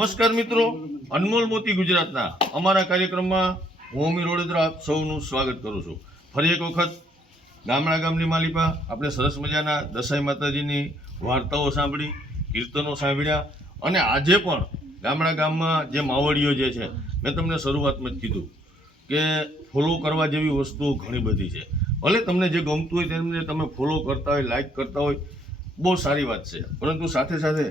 નમસ્કાર મિત્રો, અનમોલ મોતી ગુજરાતના અમારા કાર્યક્રમમાં હું અમીર વડોદરા આપ સૌનું સ્વાગત કરું છું. ફરી એક વખત ગામડા ગામની માલિપા, આપણે સરસ મજાના દસાઈ માતાજીની વાર્તાઓ સાંભળી, કીર્તનો સાંભળ્યા અને આજે પણ ગામડા ગામમાં જે માવડીઓ જે છે, મેં તમને શરૂઆતમાં જ કીધું કે ફોલો કરવા જેવી વસ્તુઓ ઘણી બધી છે. ભલે તમને જે ગમતું હોય તેમને તમે ફોલો કરતા હોય લાઈક કરતા હોય, બહુ સારી વાત છે. પરંતુ સાથે સાથે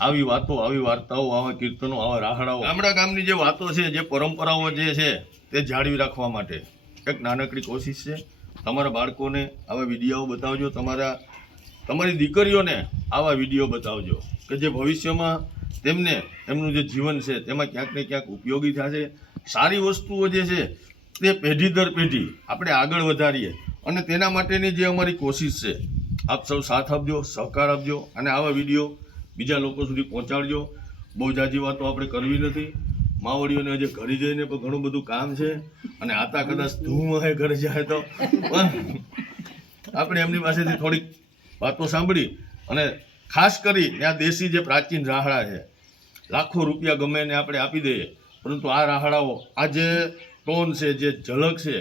આવી વાતો, આવી વાર્તાઓ, આવા કીર્તનો, આવા રાહડાઓ. ગામડા ગામની જે વાતો છે, જે પરંપરાઓ જે છે, તે જાળવી રાખવા માટે એક નાનકડી કોશિશ છે. તમારા બાળકોને આવા વીડિયો બતાવજો, તમારા, તમારી દીકરીઓને આવા વીડિયો બતાવજો કે જે ભવિષ્યમાં તેમને, એમનું જે જીવન છે, તેમાં ક્યાંક ને ક્યાંક ઉપયોગી થશે. સારી વસ્તુઓ જે છે, તે પેઢી દર પેઢી આપણે આગળ વધારીએ. અને તેના માટેની જે અમારી કોશિશ છે, આપ સૌ સાથ આપજો, સહકાર આપજો અને આવા વીડિયો બીજા લોકો સુધી પહોંચાડજો. બહુ જાજી વાતો આપણે કરવી નથી. માવડીઓને હજી ઘરે જઈને પણ ઘણું બધું કામ છે અને આતા કદાચ ધૂમ હે ઘરે જાય તો. પણ આપણે એમની પાસેથી થોડીક વાતો સાંભળી અને ખાસ કરી ત્યાં દેશી જે પ્રાચીન રાહડા છે, લાખો રૂપિયા ગમે એને આપણે આપી દઈએ. પરંતુ આ રાહડાઓ આ જે ટોન છે, જે ઝલક છે,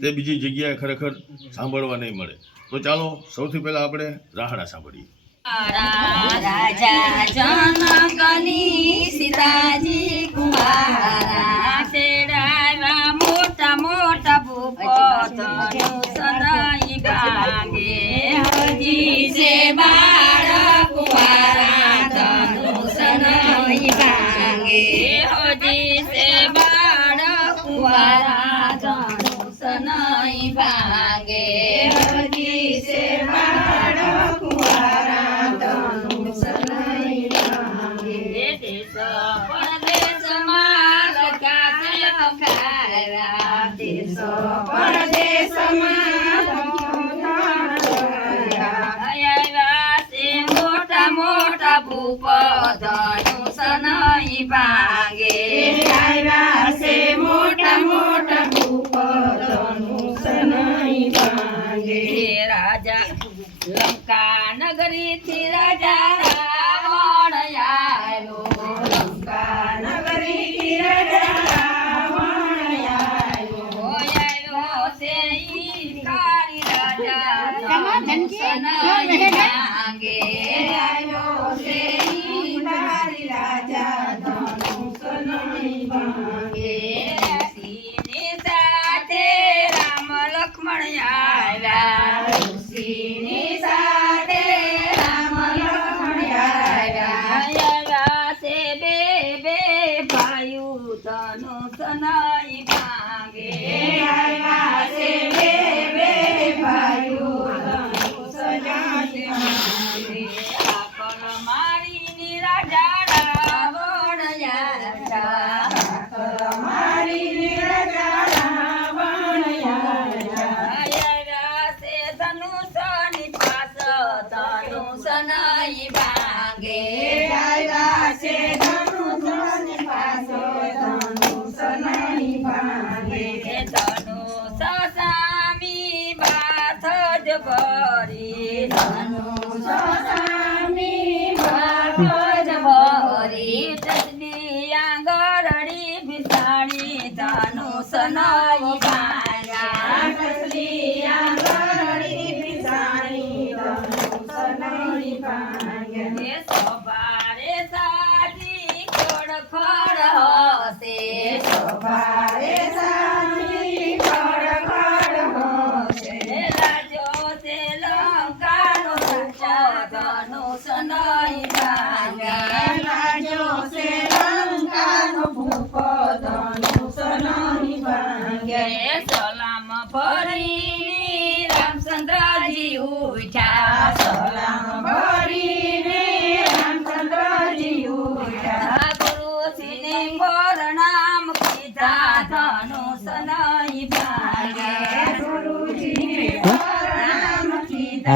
તે બીજી જગ્યાએ ખરેખર સાંભળવા નહીં મળે. તો ચાલો, સૌથી પહેલાં આપણે રાહડા સાંભળીએ. રાજા જનકની સીતાજી કુંવારા ભૂપતનું સનાઈ ભાગે. આવ્યા છે મોટા મોટા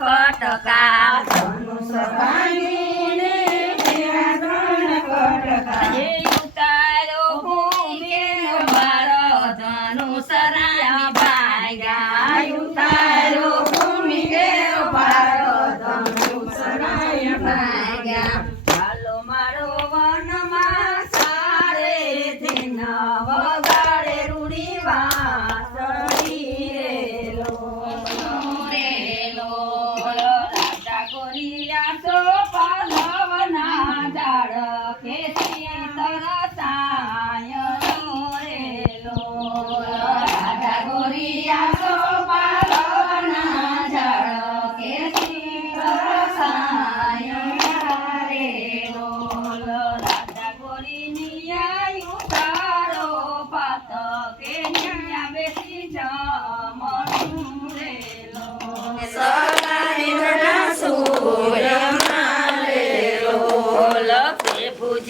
કટકા? ગોરિયા તો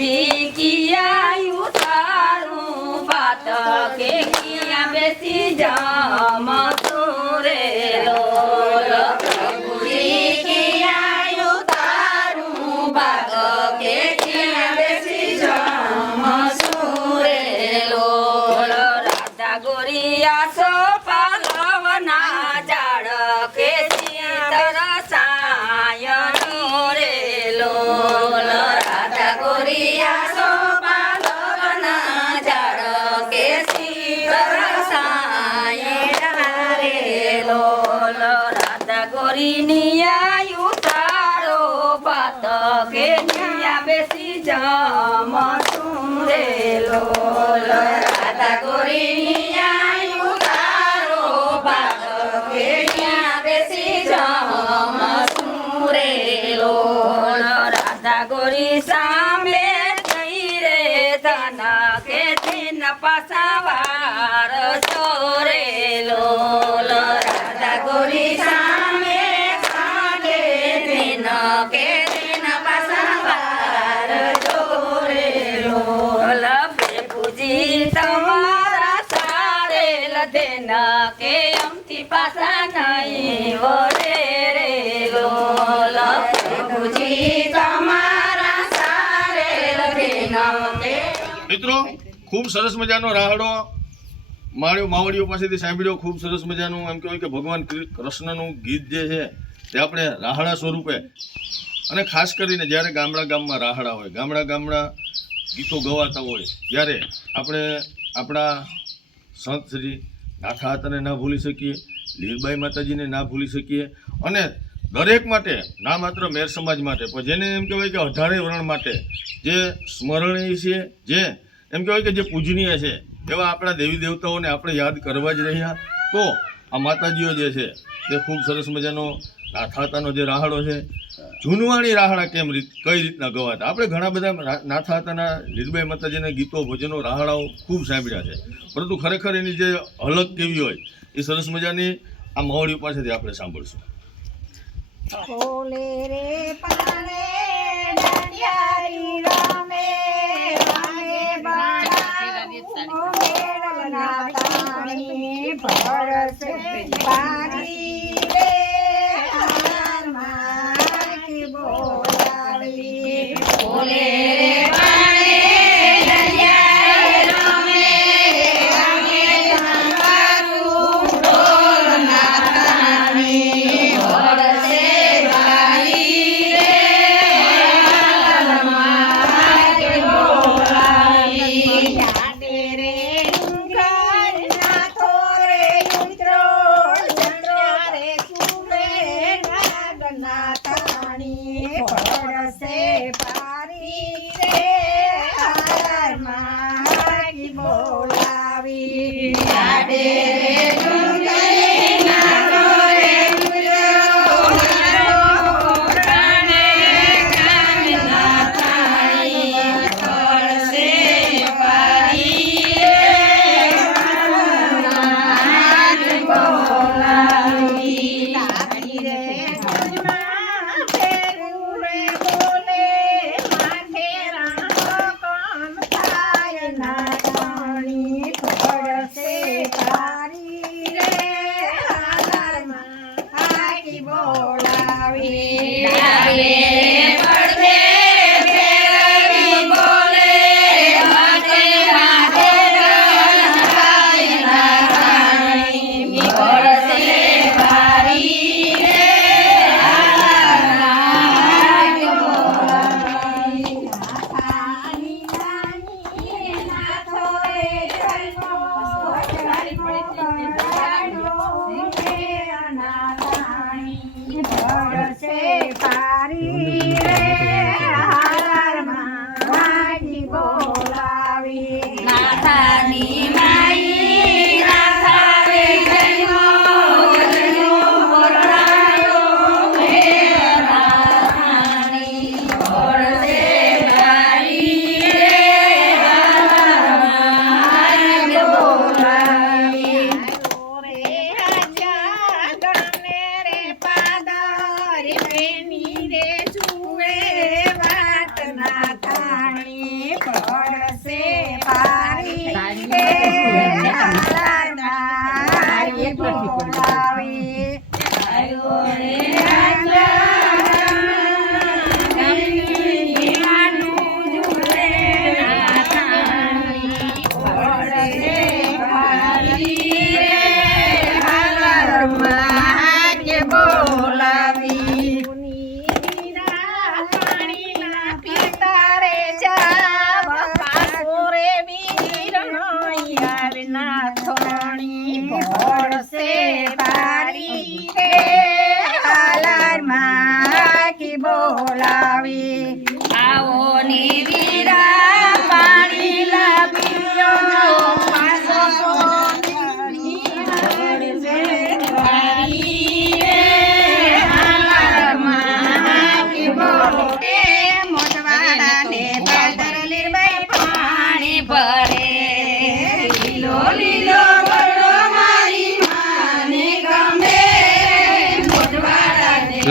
કિયા ઉતારું પાત કે કિયા બેસી જમતું રાધા ગોરીની આયુ તારો પાત કે નિયા બેસી જમતું રેલો રાધા ગોરીની મિત્રો, ખૂબ સરસ મજાનો રાહડો માળ્યો, માવડીઓ પાસેથી સાંભળ્યો. ખૂબ સરસ મજાનું એમ કહેવાય કે ભગવાન કૃષ્ણનું ગીત જે છે તે આપણે રાહડા સ્વરૂપે અને ખાસ કરીને જ્યારે ગામડા ગામમાં રાહડા હોય, ગામડા ગામડા ગીતો ગવાતા હોય, ત્યારે આપણે આપણા સંત શ્રી નાથા હાથાને ના ભૂલી શકીએ લીલબાઈ માતાજીને ના ભૂલી શકીએ અને દરેક માટે, ના માત્ર મેર સમાજ માટે, પણ જેને એમ કહેવાય કે અઢારે વર્ણ માટે જે સ્મરણીય છે, જે એમ કહેવાય કે જે પૂજનીય છે, એવા આપણા દેવી દેવતાઓને આપણે યાદ કરવા જ રહ્યા, તો આ માતાજીઓ જે છે તે ખૂબ સરસ મજાનો નાથાતાનો જે રાહડો છે, જૂનવાણી રાહડા કેમ રીત, કઈ રીતના ગવાતા? આપણે ઘણા બધા નાથાતાના લીલબાઈ માતાજીના ગીતો, ભજનો, રાહડાઓ ખૂબ સાંભળ્યા છે. પરંતુ ખરેખર એની જે અલગ કેવી હોય, એ સરસ મજાની આ મહોળી પાસેથી આપણે સાંભળશું. ઓલે રે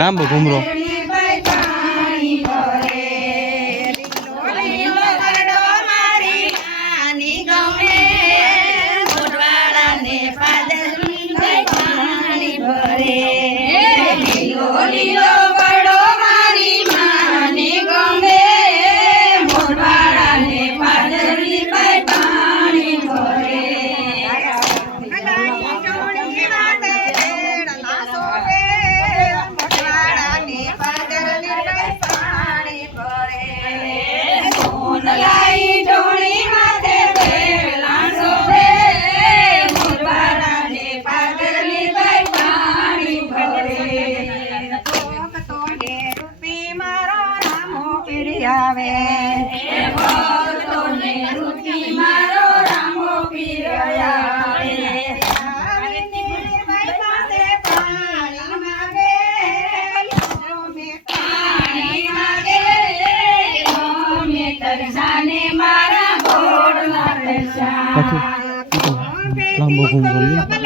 લાંબો ઘૂમરો. 模糊了轮廓。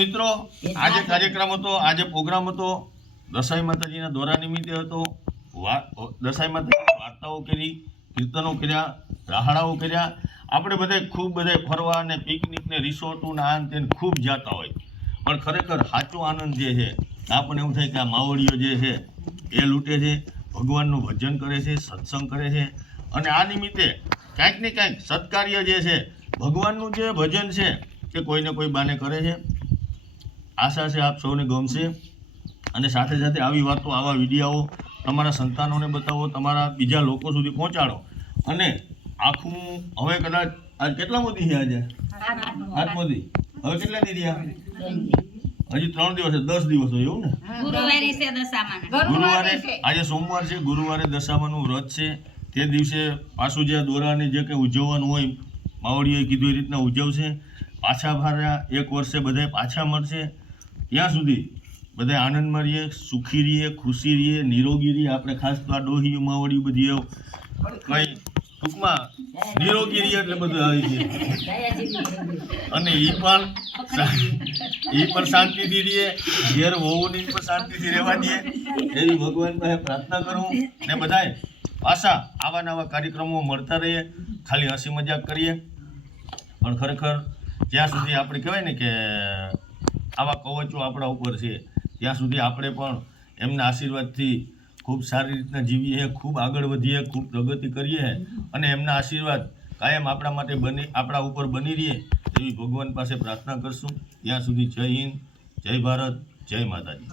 મિત્રો આજે કાર્યક્રમ હતો આજે પ્રોગ્રામ હતો. દસાઈ માતાજીના દોરા નિમિત્તે હતો. દસાઈ માતાજી વાર્તાઓ કરી કીર્તનો કર્યા રાહડાઓ કર્યા. આપણે બધા ખૂબ બધા ફરવા અને પિકનિક ને રિસોર્ટું ને આન તેને ખૂબ જતા હોય. પણ ખરેખર સાચો આનંદ જે છે આપણને એવું થાય કે આ માવડીઓ જે છે એ લૂંટે છે ભગવાનનું ભજન કરે છે સત્સંગ કરે છે. અને આ નિમિત્તે કાંઈક ને કાંઈક સત્કાર્ય જે છે ભગવાનનું જે ભજન છે તે કોઈને કોઈ બાને કરે છે. આશા છે આપ સૌને ગમશે. અને સાથે સાથે આવી વાતો આવા વિડીયાઓ તમારા સંતાનોને બતાવો તમારા બીજા લોકો સુધી પહોંચાડો. અને આખું હવે કદાચ આજ કેટલા મોદી છે આજે? આઠ મોદી. હવે કેટલા દી રહ્યા હજી ત્રણ દિવસ દસ દિવસ હોય એવું ને? ગુરુવારે આજે સોમવાર છે ગુરુવારે દશામાનું વ્રત છે. તે દિવસે પાછું જે દોરાને જે કંઈ ઉજવવાનું હોય માવડીઓએ કીધું એ રીતના ઉજવશે. પાછા ભાર્યા એક વર્ષે બધાય પાછા મળશે ત્યાં સુધી બધા આનંદમાં રહીએ સુખી રહીએ, ખુશી રહીએ, નિરોગી રહીએ. આપણે ખાસ તો આ ડોહી માવડી બધી એવું કંઈ ટૂંકમાં નિરોગી રહીએ એટલે બધું આવી ગયું. અને એ પણ એ પણ શાંતિથી રહીએ. ઘેર વહુની પણ શાંતિથી રહેવા દઈએ એવી ભગવાન પાસે પ્રાર્થના કરું ને બધાય પાછા આવા નવા કાર્યક્રમો મળતા રહીએ. ખાલી હસી મજાક કરીએ. પણ ખરેખર જ્યાં સુધી આપણે કહેવાય ને કે આવા કવચો આપણા ઉપર છે. ત્યાં સુધી આપણે પણ એમના આશીર્વાદથી ખૂબ સારી રીતના જીવીએ, ખૂબ આગળ વધીએ, ખૂબ પ્રગતિ કરીએ અને એમના આશીર્વાદ કાયમ આપણા માટે બની, આપણા ઉપર બની રહીએ એવી ભગવાન પાસે પ્રાર્થના કરશું. ત્યાં સુધી જય હિન્દ, જય ભારત, જય માતાજી.